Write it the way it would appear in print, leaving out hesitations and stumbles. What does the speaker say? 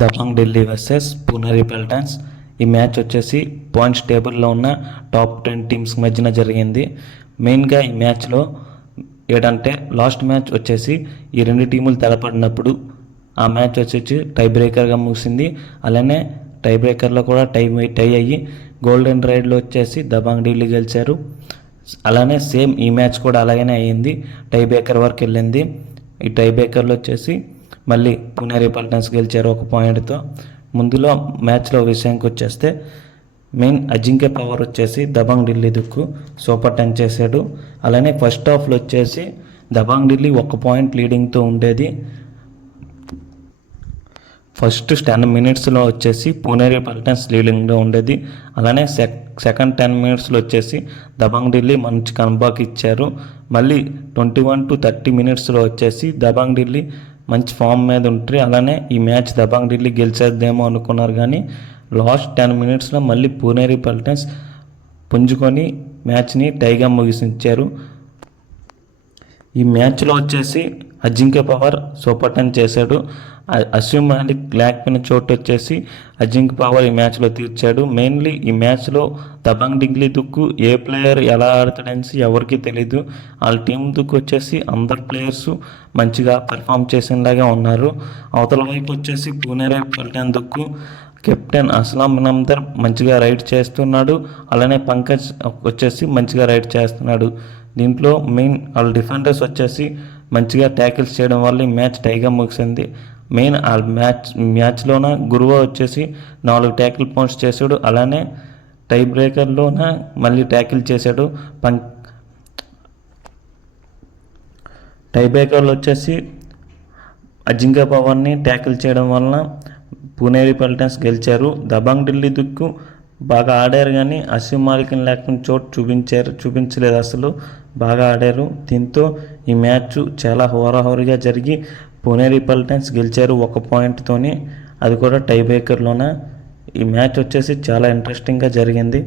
Dabangg Delhi versus Puneri పెల్టన్స్. ఈ match వచ్చేసి points టేబుల్లో ఉన్న టాప్ 10 టీమ్స్ మధ్యన జరిగింది. మెయిన్గా ఈ మ్యాచ్లో ఏంటంటే లాస్ట్ మ్యాచ్ వచ్చేసి ఈ రెండు టీములు తలపడినప్పుడు ఆ మ్యాచ్ వచ్చేసి టై బ్రేకర్గా ముగిసింది. అలానే టై బ్రేకర్లో కూడా టై అయ్యి గోల్డెన్ రైడ్లో వచ్చేసి దబాంగ్ ఢిల్లీ గెలిచారు. అలానే సేమ్ ఈ మ్యాచ్ కూడా అలాగనే అయ్యింది, టై బ్రేకర్ వరకు వెళ్ళింది. ఈ టై బ్రేకర్లో వచ్చేసి మళ్ళీ పుణెరి పెల్టన్స్ గెలిచారు 1 పాయింట్తో. ముందులో మ్యాచ్లో విషయానికి వచ్చేస్తే మెయిన్ అజింక్య పవర్ వచ్చేసి దబాంగ్ ఢిల్లీ దుక్కు సూపర్ 10 చేశాడు. అలానే ఫస్ట్ హాఫ్లో వచ్చేసి దబాంగ్ ఢిల్లీ 1 పాయింట్ లీడింగ్తో ఉండేది. ఫస్ట్ 10 మినిట్స్లో వచ్చేసి పుణెరి పెల్టన్స్ లీడింగ్లో ఉండేది. అలానే సెకండ్ 10 మినిట్స్లో వచ్చేసి దబాంగ్ ఢిల్లీ మంచి కమ్బ్యాక్ ఇచ్చారు. మళ్ళీ 21 to 30 మినిట్స్లో వచ్చేసి దబాంగ్ ఢిల్లీ మంచి ఫామ్ మీద ఉంటారు. అలానే ఈ మ్యాచ్ దబాంగ్ ఢిల్లీ గెలిచేద్దేమో అనుకున్నారు, కానీ లాస్ట్ 10 మినిట్స్లో మళ్ళీ పుణెరి పెల్టన్స్ పుంజుకొని మ్యాచ్ని టైగా ముగిసించారు. ఈ మ్యాచ్లో వచ్చేసి అజింక్య పవర్ సూపర్ 10 చేశాడు. అశ్విన్ మాలిక్ లేకపోయిన చోటు వచ్చేసి అజింక్య పవర్ ఈ మ్యాచ్లో తీర్చాడు. మెయిన్లీ ఈ మ్యాచ్లో దబాంగ్ ఢిల్లీ దుక్కు ఏ ప్లేయర్ ఎలా ఆడతాడనేసి ఎవరికి తెలీదు. వాళ్ళ టీం దుక్కు వచ్చేసి అందరు ప్లేయర్స్ మంచిగా పెర్ఫామ్ చేసేలాగా ఉన్నారు. అవతల వైపు వచ్చేసి పుణెరి పెల్టన్ దుక్కు కెప్టెన్ అస్లాం నమ్దర్ మంచిగా రైడ్ చేస్తున్నాడు. అలానే పంకజ్ వచ్చేసి మంచిగా రైడ్ చేస్తున్నాడు. దీంట్లో మెయిన్ వాళ్ళ డిఫెండర్స్ వచ్చేసి మంచిగా ట్యాకిల్స్ చేయడం వల్ల ఈ మ్యాచ్ టైగా ముగిసింది. మెయిన్ ఆ మ్యాచ్లోన గురువ వచ్చేసి 4 ట్యాకిల్ పాయింట్స్ చేశాడు. అలానే టై బ్రేకర్లోన మళ్ళీ ట్యాకిల్ చేశాడు. టై బ్రేకర్లో వచ్చేసి అజింక్య పవర్ని ట్యాకిల్ చేయడం వలన పుణెరి పెల్టన్స్ గెలిచారు. దబాంగ్ ఢిల్లీ దుక్కు బాగా ఆడారు, కానీ అశ్విన్ మాలిక్ని లేకుండా చోటు చూపించలేదు, అసలు బాగా ఆడారు. దీంతో ఈ మ్యాచ్ చాలా హోరాహోరీగా జరిగి పుణెరి పెల్టన్స్ గెలిచారు 1 పాయింట్తోని, అది కూడా టై బ్రేకర్లోన. ఈ మ్యాచ్ వచ్చేసి చాలా ఇంట్రెస్టింగ్గా జరిగింది.